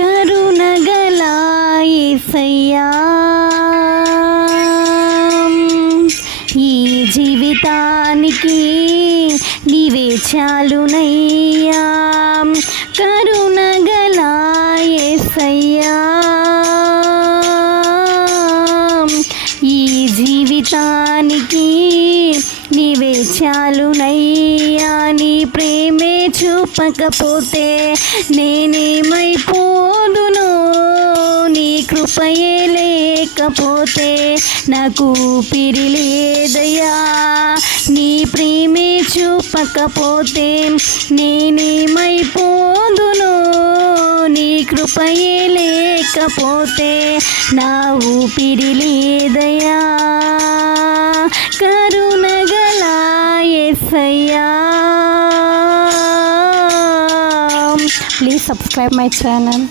కరుణగల యేసయ్యా, ఈ జీవితానికి నీవే చాలునయ్యా. కరుణగల యేసయ్యా, ఈ జీవితానికి నీవే చాలునయ్యా. నీ ప్రేమే చూపకపోతే నేనేమైపోదును, నీ కృపయే లేకపోతే నాకు ఊపిరి లేదయ్యా. నీ ప్రేమే చూపకపోతే నేనేమైపోదును, నీ కృపయే లేకపోతే నా ఊపిరి లేదయ్యా. కరుణగల యేసయ్యా. Please subscribe my channel.